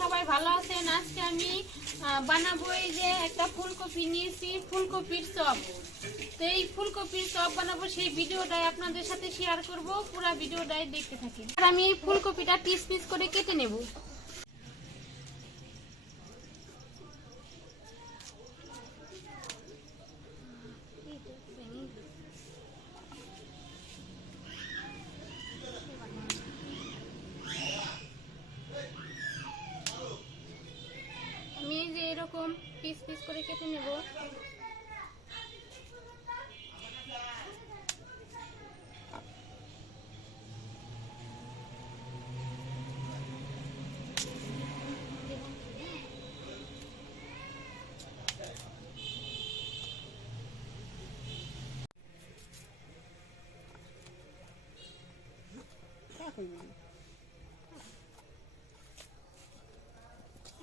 সবাই ভালো আছেন। আজকে আমি বানাবো এই যে একটা ফুলকপি নিয়েছি, ফুলকপির চপ। তো এই ফুলকপির চপ বানাবো, সেই ভিডিওটাই আপনাদের সাথে শেয়ার করব। পুরো ভিডিওটাই দেখতে থাকি। আর আমি এই ফুলকপিটা পিস পিস করে কেটে নেব। আমি এই যে এরকম পিস পিস করে কেটে নেব।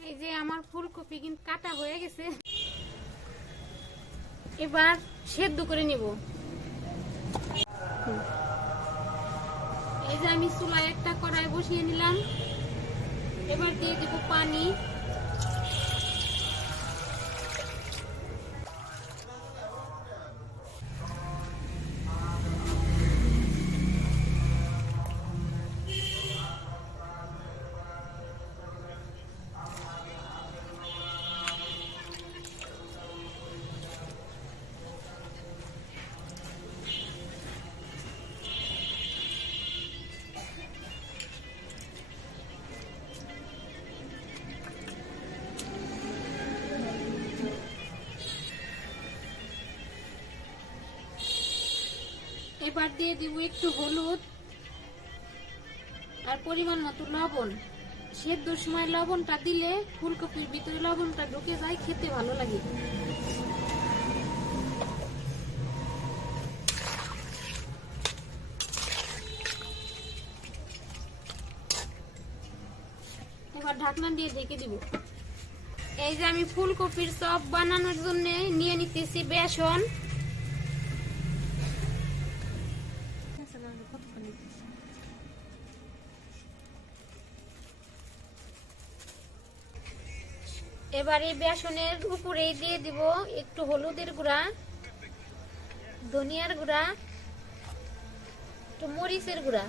এই যে আমার ফুলকপি কিন্তু কাটা হয়ে গেছে, এবার সেদ্ধ করে নিব। এই যে আমি চুলায় একটা কড়াই বসিয়ে নিলাম, এবার দিয়ে দিব পানি। এবার দিয়ে দিব একটু হলুদ আর পরিমাণ মতো লবণ। সেদ্ধর সময় লবণটা দিলে ফুলকপির ভিতরে লবণটা ঢুকে যায়, খেতে ভালো লাগে। এবার ঢাকনা দিয়ে ঢেকে দিব। এই যে আমি ফুলকপির চপ বানানোর জন্য নিয়ে নিতেছি বেসন। এবার এই বেসনের উপরেই দিয়ে দিব একটু হলুদের গুঁড়া, ধনিয়ার গুঁড়া, একটু মরিচের গুঁড়া,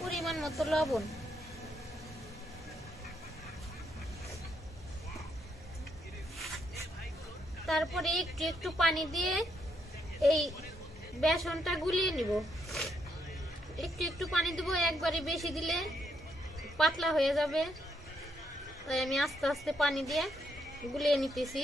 পরিমাণ মতো লবণ। তারপরে একটু একটু পানি দিয়ে এই বেসনটা গুলিয়ে নিব। একটু একটু পানি দেবো, একবারে বেশি দিলে পাতলা হয়ে যাবে, তাই আমি আস্তে আস্তে পানি দিয়ে গুলিয়ে নিতেছি।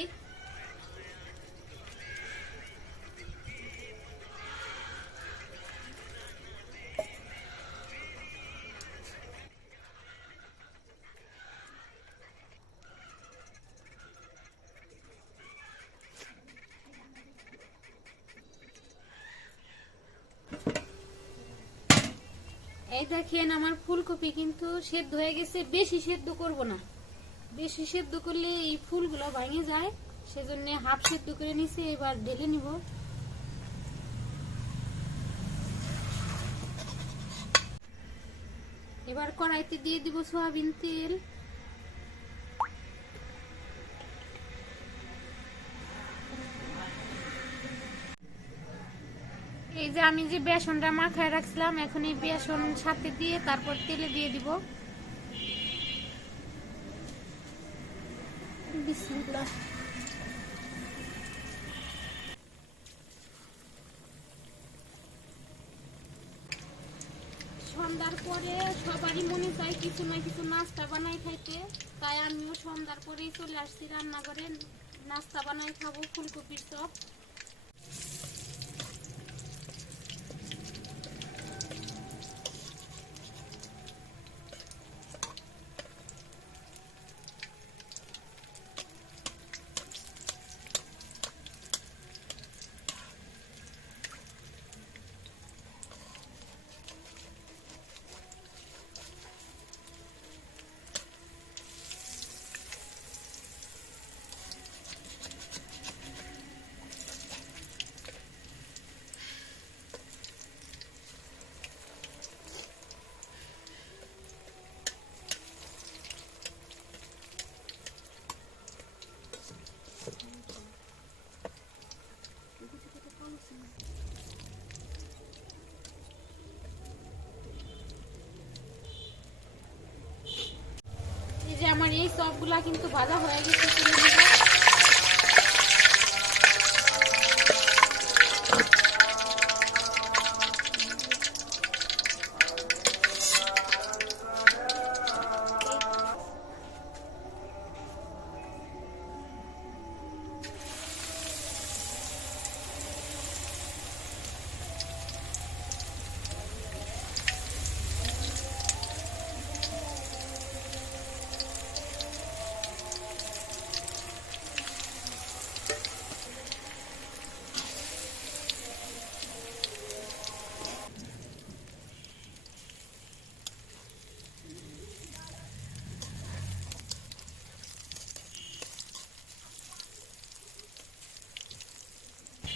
এই দেখেন আমার ফুলকপি কিন্তু সেদ্ধ হয়ে গেছে। বেশি সেদ্ধ করব না, বেশি সেদ্ধ করলে এই ফুলগুলো ভেঙে যায়, সেজন্য হাফ সেদ্ধ করে নিছি। এবার ঢেলে নিব। এবার কড়াইতে দিয়ে দিব সয়াবিন তেল। এই যে আমি যে বেসনটা মাখায় রাখছিলাম, এখন এই বেসন সাথে দিয়ে তারপর তেলে দিয়ে দিব। বিসমিল্লাহ। সন্ধ্যার পরে সবারই মনে চায় কিছু না কিছু নাস্তা বানাই খাইতে, তাই আমিও সন্ধ্যার পরেই চলে আসছি রান্নাঘরে। নাস্তা বানাই খাবো ফুলকপির চপ। এই সবগুলা কিন্তু ভাজা হয়ে গেছে, তুলে নিব।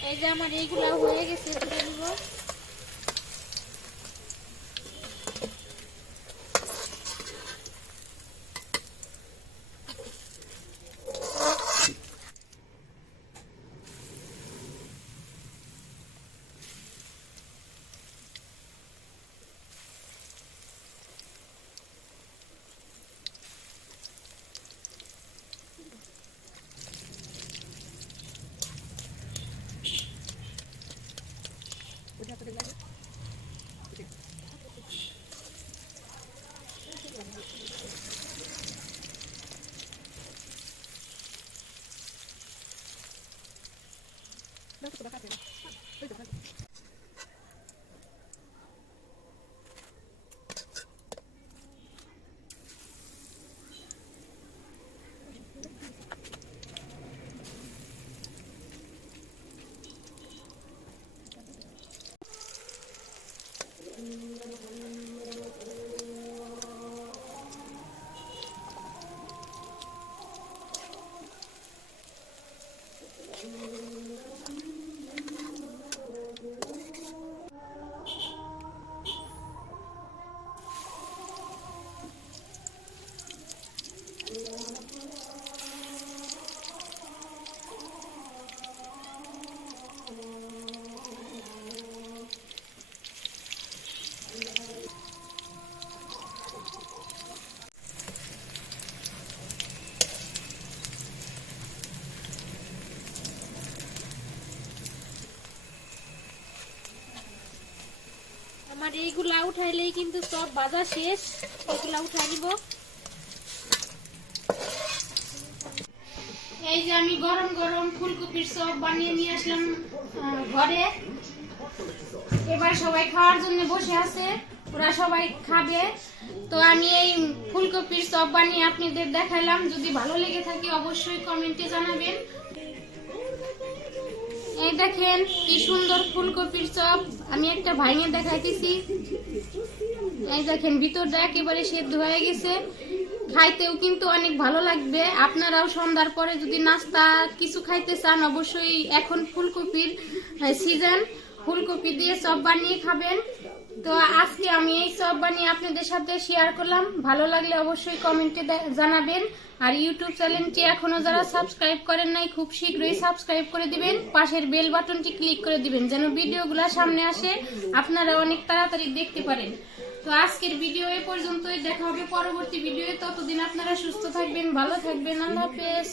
এই যে আমার এইগুলা হয়ে গেছে, তুলে নিব। আমার এইগুলা উঠাইলেই কিন্তু সব ভাজা শেষ, এগুলা উঠাই দিব। এই যে আমি গরম গরম ফুলকপির চপ বানিয়ে নিয়ে আসলাম ঘরে। এবার সবাই খাওয়ার জন্য বসে আছে, ওরা সবাই খাবে। তো আমি এই ফুলকপির চপ বানিয়ে আপনাদের দেখাইলাম। যদি ভালো লেগে থাকে অবশ্যই কমেন্টে জানাবেন। এই দেখেন কি সুন্দর ফুলকপির চপ, আমি একটা ভাঙে দেখাইতেছি। এই দেখেন ভিতরটা একেবারে সেদ্ধ হয়ে গেছে, খাইতেও কিন্তু অনেক ভালো লাগবে। আপনারাও সন্ধ্যার পরে যদি নাস্তা কিছু খাইতে চান অবশ্যই এখন ফুলকপির সিজন, ফুলকপি দিয়ে চপ বানিয়ে খাবেন। তো আজকে আমি এই চপ বানিয়ে আপনাদের সাথে শেয়ার করলাম। ভালো লাগলে অবশ্যই কমেন্টে জানাবেন। আর ইউটিউব চ্যানেলটি এখনো যারা সাবস্ক্রাইব করেন নাই খুব শীঘ্রই সাবস্ক্রাইব করে দিবেন, পাশের বেল বাটনটি ক্লিক করে দিবেন যেন ভিডিওগুলো সামনে আসে, আপনারা অনেক তাড়াতাড়ি দেখতে পারেন। তো আজকের ভিডিও এ পর্যন্তই, দেখা হবে পরবর্তী ভিডিওতে। ততদিন আপনারা সুস্থ থাকবেন, ভালো থাকবেন। আল্লাহ হাফেজ।